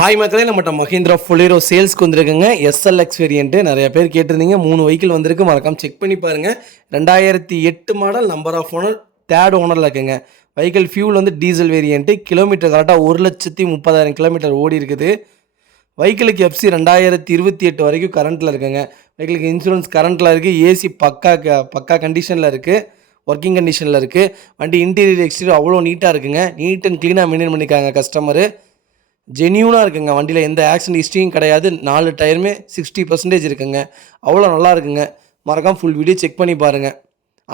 Hi மக்களே, நம்மகிட்ட மஹிந்திரா ஃபுலேரோ சேல்ஸ்க்கு வந்திருக்குங்க. எஸ்எல்எக்ஸ் வேரியன்ட்டு நிறைய பேர் கேட்டிருந்தீங்க. 3 வெஹிக்கிள் வந்திருக்கு. மறக்காம செக் பண்ணி பாருங்கள். 2008 model, number of owner, third ஓனரில் இருக்குங்க. வெஹிக்கிள் ஃபியூல் வந்து டீசல் வேரியன்ட்டு. கிலோமீட்டர் கரெக்டாக 1,30,000 கிலோமீட்டர் ஓடி இருக்குது. வெஹிக்கிளுக்கு எஃப்சி 2028 வரைக்கும் கரண்ட்டில் இருக்குங்க. வெஹிக்கிளுக்கு இன்சூரன்ஸ் கரண்ட்டில் இருக்குது. ஏசி பக்கா கண்டிஷனில் இருக்குது. ஒர்க்கிங் கண்டிஷனில் இருக்குது. வண்டி இன்டீரியர் எக்ஸ்டீரியர் அவ்வளோ நீட்டாக இருக்குங்க. நீட் அண்ட் க்ளீனாக மெயின்டைன் பண்ணியிருக்காங்க கஸ்டமரு. ஜென்யூனாக இருக்குங்க. வண்டியில் எந்த ஆக்சிடென்ட் ஹிஸ்ட்ரியும் கிடையாது. 4 டயருமே 60% இருக்குங்க. அவ்வளோ நல்லா இருக்குங்க. மறக்காம ஃபுல் வீடியோ செக் பண்ணி பாருங்கள்.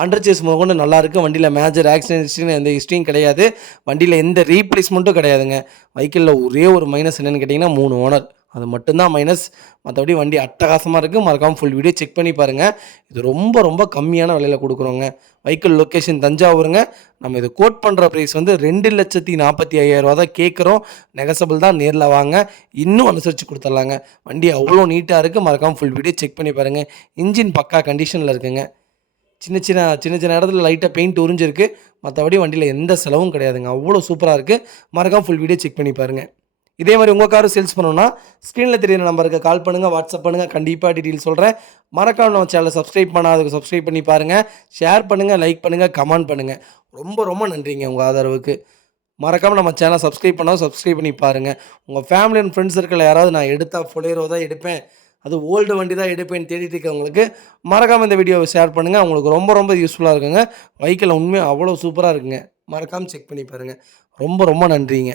அண்டர் சேஸ் முதற்கொண்டு நல்லாயிருக்கு. வண்டியில் மேஜர் ஆக்சிடென்ட் ஹிஸ்ட்ரின்னு எந்த ஹிஸ்ட்ரியும் கிடையாது. வண்டியில் எந்த ரீப்ளேஸ்மெண்ட்டும் கிடையாதுங்க. வெஹிக்கிளில் ஒரே ஒரு மைனஸ் என்னென்னு கேட்டிங்கன்னா 3 ஓனர், அது மட்டும்தான் மைனஸ். மற்றபடி வண்டி அட்டகாசமாக இருக்குது. மறக்காமல் ஃபுல் வீடியோ செக் பண்ணி பாருங்கள். இது ரொம்ப ரொம்ப கம்மியான விலையில் கொடுக்குறோங்க. வெஹிக்கிள் லொக்கேஷன் தஞ்சாவூருங்க. நம்ம இது கோட் பண்ணுற ப்ரைஸ் வந்து 2,45,000 தான் கேட்குறோம். நெகசபிள் தான். நேரில் வாங்க, இன்னும் அனுசரித்து கொடுத்துட்லாங்க. வண்டி அவ்வளோ நீட்டாக இருக்குது. மறக்காமல் ஃபுல் வீடியோ செக் பண்ணி பாருங்கள். இன்ஜின் பக்கா கண்டிஷனில் இருக்குங்க. சின்ன சின்ன இடத்துல லைட்டாக பெயிண்ட் உறிஞ்சிருக்கு. மற்றபடி வண்டியில் எந்த செலவும் கிடையாதுங்க. அவ்வளோ சூப்பராக இருக்குது. மறக்காமல் ஃபுல் வீடியோ செக் பண்ணி பாருங்கள். இதே மாதிரி உங்கள் காரும் சேல்ஸ் பண்ணணும்னா ஸ்க்ரீனில் தெரியுற நம்பருக்கு கால் பண்ணுங்கள், வாட்ஸ்அப் பண்ணுங்கள். கண்டிப்பாக டீட்டெயில் சொல்கிறேன். மறக்காம நம்ம சேனலை சப்ஸ்கிரைப் பண்ணாததுக்கு சப்ஸ்கிரைப் பண்ணி பாருங்கள். ஷேர் பண்ணுங்கள், லைக் பண்ணுங்கள், கமெண்ட் பண்ணுங்கள். ரொம்ப ரொம்ப நன்றிங்க உங்கள் ஆதரவுக்கு. மறக்காமல் நம்ம சேனலை சப்ஸ்கிரைப் சப்ஸ்கிரைப் பண்ணி பாருங்கள். உங்கள் ஃபேமிலி அண்ட் ஃப்ரெண்ட்ஸ் சர்க்கிளில் யாராவது நான் எடுத்தால் ஃபுலேரோ தான் எடுப்பேன், அது ஓல்டு வண்டி தான் எடுப்பேன்னு தேடிட்டு இருக்கவங்களுக்கு மறக்காமல் இந்த வீடியோவை ஷேர் பண்ணுங்கள். அவங்களுக்கு ரொம்ப ரொம்ப யூஸ்ஃபுல்லாக இருக்குங்க. வெஹிக்கிள் உண்மையாக அவ்வளோ சூப்பராக இருக்குங்க. மறக்காமல் செக் பண்ணி பாருங்கள். ரொம்ப ரொம்ப நன்றிங்க.